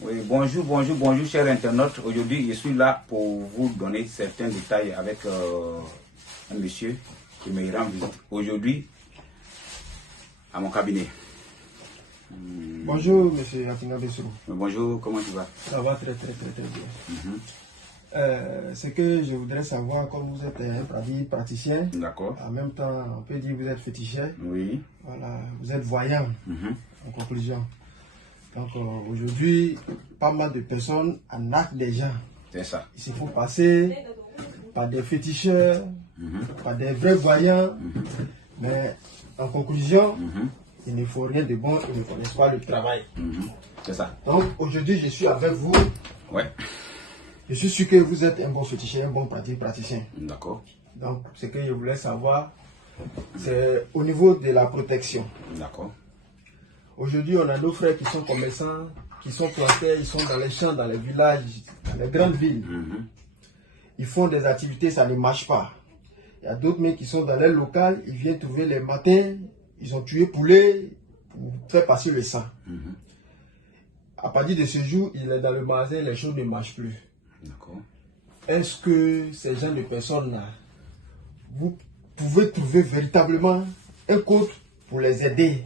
Oui, bonjour, bonjour, bonjour, chers internautes. Aujourd'hui, je suis là pour vous donner certains détails avec un monsieur qui me rend visite aujourd'hui à mon cabinet. Bonjour, monsieur Atinga Bessou. Bonjour, comment tu vas? Ça va très bien. Ce que je voudrais savoir, comme vous êtes un praticien, D'accord. en même temps, on peut dire que vous êtes féticheur. Oui. Voilà, vous êtes voyant, en conclusion. Donc aujourd'hui, pas mal de personnes en acte des gens. C'est ça. Il se faut passer par des féticheurs, par des vrais voyants, mais en conclusion, il ne faut rien de bon, ils ne connaissent pas le travail. C'est ça. Donc aujourd'hui, je suis avec vous. Ouais. Je suis sûr que vous êtes un bon féticheur, un bon praticien. D'accord. Donc ce que je voulais savoir, c'est au niveau de la protection. D'accord. Aujourd'hui, on a nos frères qui sont commerçants, qui sont planteurs, ils sont dans les champs, dans les villages, dans les grandes villes. Ils font des activités, ça ne marche pas. Il y a d'autres mecs qui sont dans les locales, ils viennent trouver les matins, ils ont tué poulet pour faire passer le sang. À partir de ce jour, il est dans le magasin, les choses ne marchent plus. D'accord. Est-ce que ces gens de personnes-là, vous pouvez trouver véritablement un code pour les aider?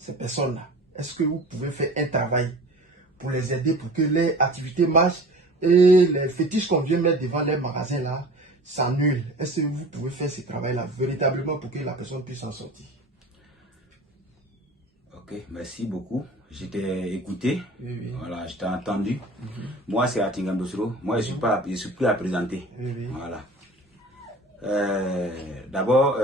Ces personnes-là, est-ce que vous pouvez faire un travail pour les aider pour que les activités marchent et les fétiches qu'on vient mettre devant les magasins là s'annulent? Est-ce que vous pouvez faire ce travail-là véritablement pour que la personne puisse s'en sortir? Ok, merci beaucoup. Je t'ai écouté. Oui. Voilà, je t'ai entendu. Moi, c'est Atinga Bessou. Moi, je suis plus à présenter. Oui. Voilà. D'abord,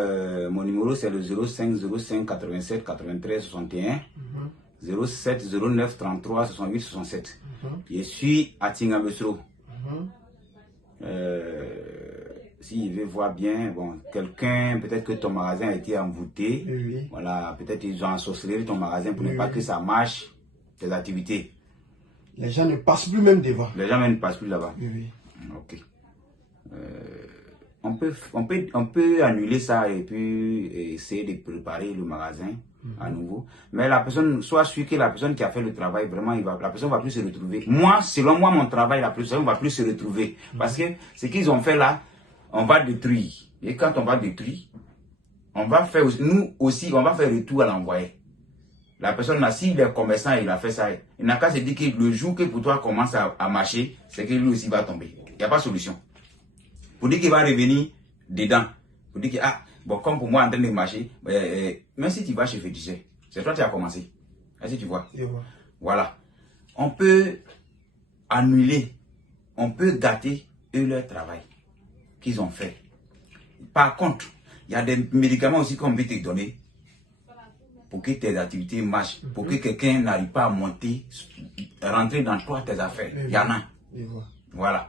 mon numéro c'est le 05 05 87 93 61 07 09 33 68 67. Je suis à Tingambesro. S'il veut voir bien, bon, quelqu'un, peut-être que ton magasin a été envoûté. Voilà, peut-être ils ont ensorcelé ton magasin pour ne pas que ça marche, tes activités. Les gens ne passent plus même devant. Les gens même ne passent plus là-bas. Oui. Ok. On peut annuler ça et puis essayer de préparer le magasin à nouveau. Mais la personne, soit sûr que la personne qui a fait le travail, vraiment, la personne va plus se retrouver. Moi, selon moi, mon travail, la personne va plus se retrouver. Parce que ce qu'ils ont fait là, on va détruire. Et quand on va détruire, on va faire, nous aussi, on va faire retour à l'envoyé. La personne là, s'il est commerçant, il a fait ça, il n'a qu'à se dire que le jour que pour toi commence à marcher, c'est que lui aussi va tomber. Il n'y a pas de solution. Pour dire qu'il va revenir dedans. Pour dire que, ah, bon, comme pour moi en train de marcher, même si tu vas chez féticheur, c'est toi qui as commencé. Est-ce que tu vois? Je vois. Voilà. On peut annuler, on peut gâter eux leur travail qu'ils ont fait. Par contre, il y a des médicaments aussi qu'on peut te donner pour que tes activités marchent, pour que quelqu'un n'arrive pas à monter, rentrer dans toi tes affaires. Il y en a. Je vois. Voilà.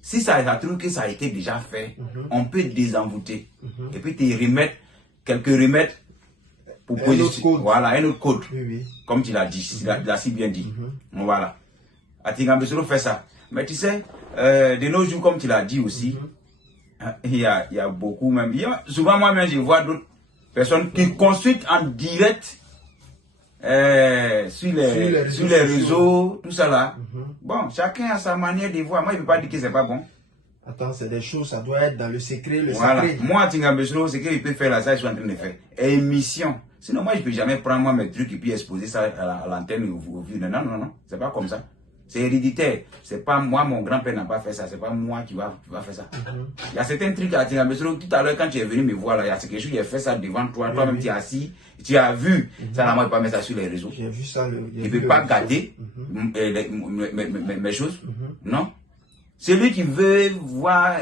Si ça trouve que ça a été déjà fait, on peut désenvoûter. Et puis te remettre quelques remèdes pour positionner. Voilà, un autre code. Oui. Comme tu l'as dit, tu l'as si bien dit. Voilà. Atinga Bessou fait ça. Mais tu sais, de nos jours, comme tu l'as dit aussi, il y a beaucoup même. Souvent, moi-même, je vois d'autres personnes qui consultent en direct sur les réseaux, tout ça là. Bon, chacun a sa manière de voir. Moi, il ne peut pas dire que c'est pas bon. Attends, c'est des choses, ça doit être dans le secret, le Voilà. sacré. Moi, à Tingambesro, ce qu'il peut faire là, ça, je suis en train de faire. Émission. Sinon, moi, je ne peux jamais prendre moi mes trucs et puis exposer ça à l'antenne ou au vu. Non, non, non. C'est pas comme ça. C'est héréditaire. C'est pas moi, mon grand-père n'a pas fait ça. C'est pas moi qui va faire ça. Il y a certains trucs à Tingambesro. Tout à l'heure, quand tu es venu me voir là, il y a quelque chose, j'ai fait ça devant toi. Toi-même, tu es assis. Tu as vu. Ça, là, moi, je ne peux pas mettre ça sur les réseaux. J'ai vu ça. Je ne peux pas gâter mes choses. Non. Celui qui veut voir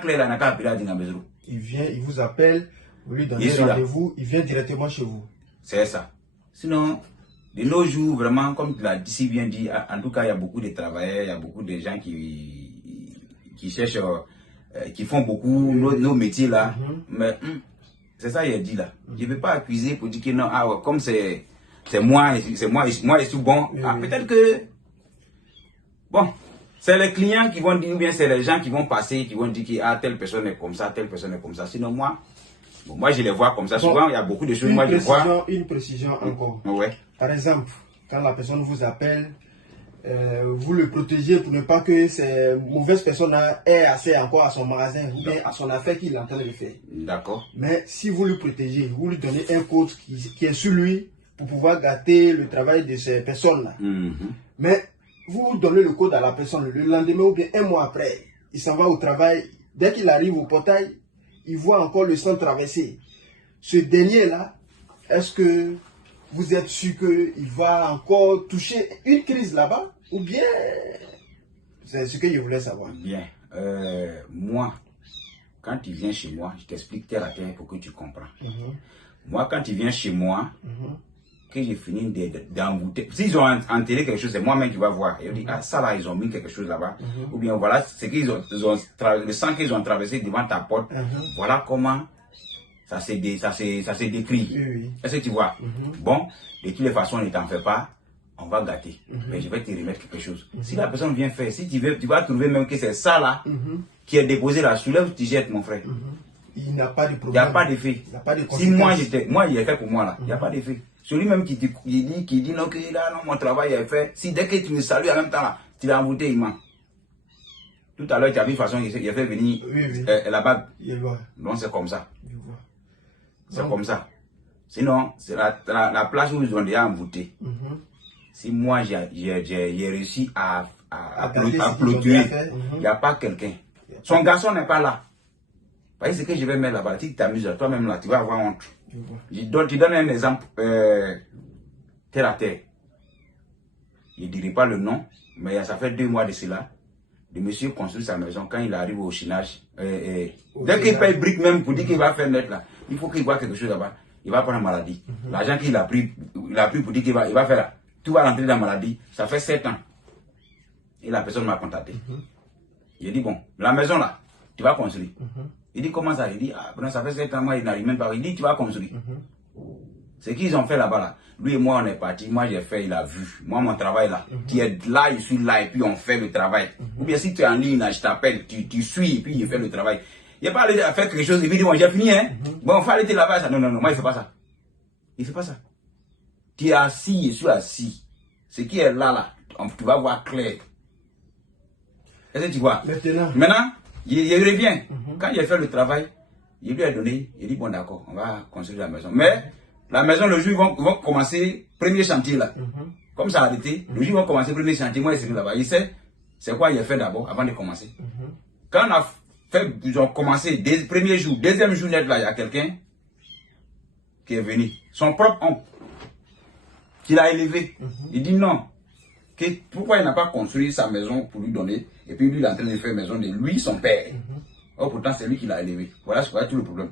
clair, là, n'a qu'à appeler à Tingambesro. Il vient, il vous appelle, vous lui donnez rendez-vous, il vient directement chez vous. C'est ça. Sinon, de nos jours, vraiment, comme tu l'as si bien dit, en tout cas, il y a beaucoup de travailleurs, il y a beaucoup de gens qui cherchent, qui font beaucoup nos métiers là. Mais c'est ça, il a dit là. Je ne peux pas accuser pour dire que non, ah ouais, comme c'est moi, je suis bon. Peut-être que, bon, c'est les clients qui vont dire, ou bien c'est les gens qui vont passer, qui vont dire que ah, telle personne est comme ça, telle personne est comme ça. Sinon, moi, bon, moi je les vois comme ça. Souvent, il y a beaucoup de choses, moi je vois. Une précision encore. Ouais. Par exemple, quand la personne vous appelle, vous le protégez pour ne pas que ces mauvaises personnes aient accès encore à son magasin ou bien à son affaire qu'il est en train de faire. D'accord. Mais si vous le protégez, vous lui donnez un code qui est sur lui pour pouvoir gâter le travail de ces personnes-là. Mais vous donnez le code à la personne, le lendemain ou bien un mois après, il s'en va au travail. Dès qu'il arrive au portail, il voit encore le sang traverser. Ce dernier-là, est-ce que vous êtes sûr qu'il va encore toucher une crise là-bas? Ou bien, c'est ce que je voulais savoir. Bien. Moi, quand tu viens chez moi, je t'explique terre à terre pour que tu comprends. Moi, quand tu viens chez moi, que j'ai fini d'envoûter, s'ils ont enterré quelque chose, c'est moi-même qui va voir. Et on dit, ah, ça là, ils ont mis quelque chose là-bas. Ou bien voilà, c'est qu'ils ont, le sang qu'ils ont traversé devant ta porte. Voilà comment ça s'est décrit. Est-ce que tu vois? Bon, de toutes les façons, ne t'en fais pas. On va gâter. Mais je vais te remettre quelque chose. Si la personne vient faire, si tu vas trouver même que c'est ça là qui est déposé là, soulève, tu jettes, mon frère. Il n'y a pas de problème. Il n'y a pas d'effet. Si moi il est fait pour moi là, il n'y a pas d'effet. Celui même qui dit non, que là, non, mon travail est fait. Si dès que tu me salues en même temps là, tu l'as embouté, il ment. Tout à l'heure, tu as vu de façon, il a fait venir la bague. Donc c'est comme ça. C'est comme ça. Sinon, c'est la place où ils ont déjà embouté. Si moi j'ai réussi à clôturer, il n'y a pas quelqu'un. Son garçon n'est pas là. Vous voyez ce que je vais mettre là-bas. Si tu t'amuses toi-même là, tu vas avoir honte. Tu donnes un exemple terre à terre. Je ne dirai pas le nom, mais ça fait 2 mois de cela. Le monsieur construit sa maison quand il arrive au chinage. Dès qu'il paye brique même pour dire qu'il va faire net là, il faut qu'il voit quelque chose là-bas. Il va prendre maladie. L'argent qu'il a pris, pour dire qu'il va faire là. Tout va rentrer dans la maladie. Ça fait 7 ans. Et la personne m'a contacté. J'ai dit, bon, la maison là, tu vas construire. Il dit, comment ça? Il dit, ah, ça fait 7 ans, moi, il n'arrive même pas. Il dit, tu vas construire. Ce qu'ils ont fait là-bas, là, lui et moi, on est partis. Moi, j'ai fait, il a vu. Moi, mon travail là, tu es là, je suis là, et puis on fait le travail. Ou bien si tu es en ligne, là, je t'appelle, tu suis, et puis il fait le travail. Il n'y a pas allé à faire quelque chose, il dit, bon, j'ai fini, hein. Bon, il faut arrêter là-bas. Ça. Non, moi, il ne fait pas ça. Il ne fait pas ça. Tu es assis, je suis assis. Ce qui est là, tu vas voir clair. Est-ce que tu vois? Maintenant, il revient. Quand il a fait le travail, il lui a donné, il dit, bon d'accord, on va construire la maison. Mais la maison, le jour ils vont commencer, premier chantier là. Comme ça a arrêté, le jour ils vont commencer, premier chantier, moi je suis là-bas. Il sait, c'est quoi il a fait d'abord avant de commencer. Quand on a fait, ils ont commencé, premier jour, deuxième jour net là, il y a quelqu'un qui est venu. Son propre oncle. Qu'il a élevé. Il dit non. Pourquoi il n'a pas construit sa maison pour lui donner, et puis lui il est en train de faire maison de lui, son père. Oh, pourtant c'est lui qui l'a élevé. Voilà tout le problème.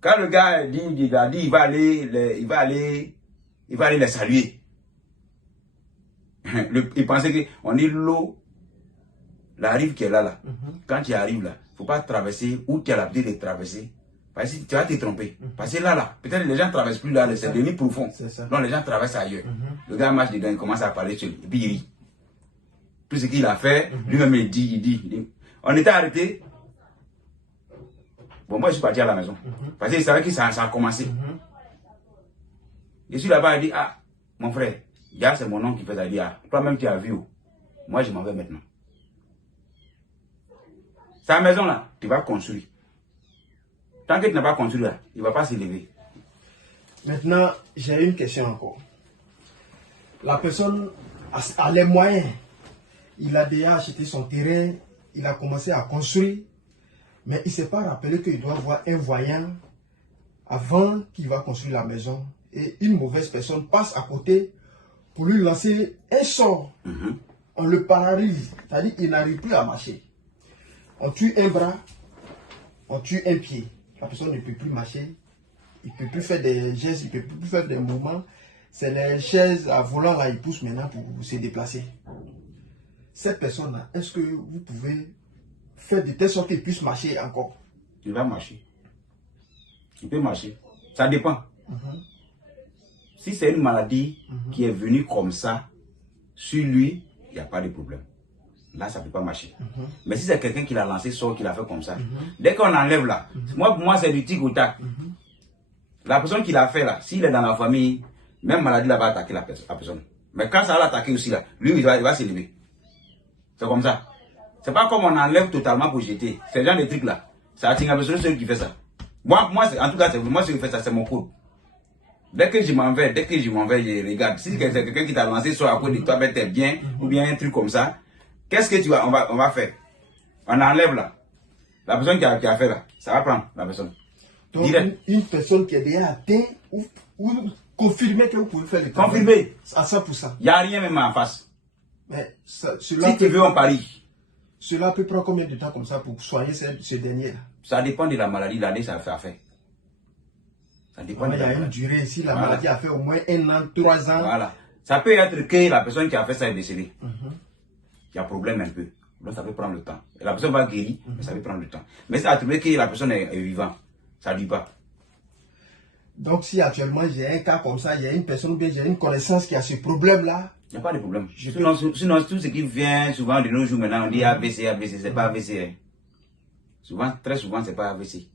Quand le gars dit il va aller les saluer. Il pensait qu'on dit l'eau, la rive qui est là. Quand tu arrives là, il ne faut pas traverser où tu as l'habitude de traverser. Parce que tu vas te tromper. Parce que là, peut-être les gens ne traversent plus là, c'est devenu profond. Donc les gens traversent ailleurs. Le gars marche dedans, il commence à parler sur lui. Et puis il rit. Tout ce qu'il a fait, lui-même il dit. On était arrêté. Bon, moi je suis parti à la maison. Parce qu'il savait que ça a commencé. Je suis là-bas, il dit, ah, mon frère, là c'est mon nom qui fait ça. Il dit, ah, toi-même tu as vu. Moi je m'en vais maintenant. Sa maison là, tu vas construire. Tant que tu n'as pas construit là, il ne va pas s'élever. Maintenant, j'ai une question encore. La personne a les moyens. Il a déjà acheté son terrain, il a commencé à construire, mais il ne s'est pas rappelé qu'il doit avoir un voyant avant qu'il va construire la maison. Et une mauvaise personne passe à côté pour lui lancer un sort. On le paralyse, c'est-à-dire qu'il n'arrive plus à marcher. On tue un bras, on tue un pied. La personne ne peut plus marcher, il ne peut plus faire des gestes, il ne peut plus faire des mouvements. C'est les chaises à volant là, il pousse maintenant pour se déplacer. Cette personne-là, est-ce que vous pouvez faire de telle sorte qu'il puisse marcher encore? Il va marcher. Il peut marcher. Ça dépend. Si c'est une maladie qui est venue comme ça, sur lui, il n'y a pas de problème. Là, ça ne peut pas marcher. Mais si c'est quelqu'un qui l'a lancé, sort, qui l'a fait comme ça, dès qu'on enlève là, pour moi, c'est du tic au tac. La personne qui l'a fait là, s'il est dans la famille, Même maladie là va attaquer la personne. Mais quand ça va l'attaquer aussi là, lui il va s'élever. C'est comme ça. C'est pas comme on enlève totalement pour jeter. C'est genre de trucs là. Ça attire la personne, celui qui fait ça. Moi en tout cas, moi celui qui fait ça, c'est mon code. Dès que je m'en vais, je regarde. Si c'est quelqu'un qui t'a lancé soit à côté de toi, ben t'es bien, ou bien un truc comme ça, qu'est-ce que on va faire? On enlève là. La personne qui a fait là, ça va prendre la personne. Donc, une personne qui est déjà atteinte, ou confirmer que vous pouvez faire le travail. Confirmer. À 100%. Il n'y a rien même en face. Mais si tu veux, on parie. Cela peut prendre combien de temps comme ça pour soigner ce dernier-là? Ça dépend de la maladie, l'année ça fait affaire. Ça dépend de la maladie. Il y a une durée, si la maladie a fait au moins 1 an, 3 ans. Voilà. Ça peut être que la personne qui a fait ça est décédée. Il y a problème un peu. Donc ça peut prendre le temps. Et la personne va guérir, mais ça peut prendre le temps. Mais ça a trouvé que la personne est vivante. Ça ne dit pas. Donc si actuellement j'ai un cas comme ça, il y a une personne ou bien j'ai une connaissance qui a ce problème-là. Il n'y a pas de problème. Sinon, tout ce qui vient souvent de nos jours maintenant, on dit AVC, c'est pas AVC. Hein. Souvent, très souvent, c'est pas AVC.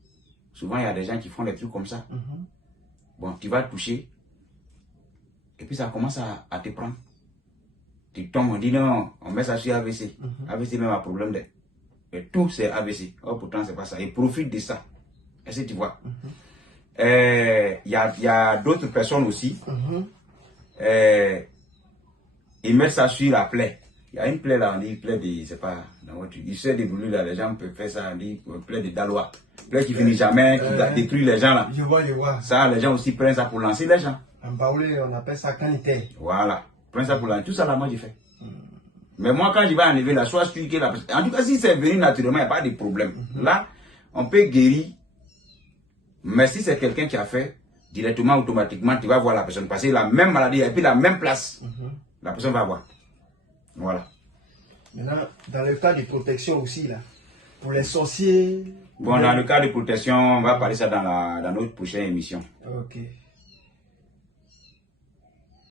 Souvent, il y a des gens qui font des trucs comme ça. Bon, tu vas toucher. Et puis ça commence à te prendre. Tu tombes, on dit non, on met ça sur AVC. AVC même a problème de. Et tout c'est AVC. Oh, pourtant, c'est pas ça. Ils profitent de ça. Est-ce que tu vois? Il y a d'autres personnes aussi. Ils mettent ça sur la plaie. Il y a une plaie là, on dit plaie de, c'est pas, ils se débrouillent là, les gens peuvent faire ça, on dit plaie de Dalois. Plaie qui finit jamais, qui détruit les gens là. Je vois. Ça, les gens aussi prennent ça pour lancer les gens. En baoulé, on appelle ça canité. Voilà. Prennent ça pour lancer. Tout ça là, moi j'ai fait. Mais moi quand je vais enlever la soit expliquer la personne. En tout cas, si c'est venu naturellement, il n'y a pas de problème. Là, on peut guérir. Mais si c'est quelqu'un qui a fait, directement, automatiquement, tu vas voir la personne passer la même maladie et puis la même place. La personne va voir. Voilà. Maintenant, dans le cas de protection aussi, là, pour les sorciers... Bon, dans le cas de protection, on va parler ça dans notre prochaine émission. Ok.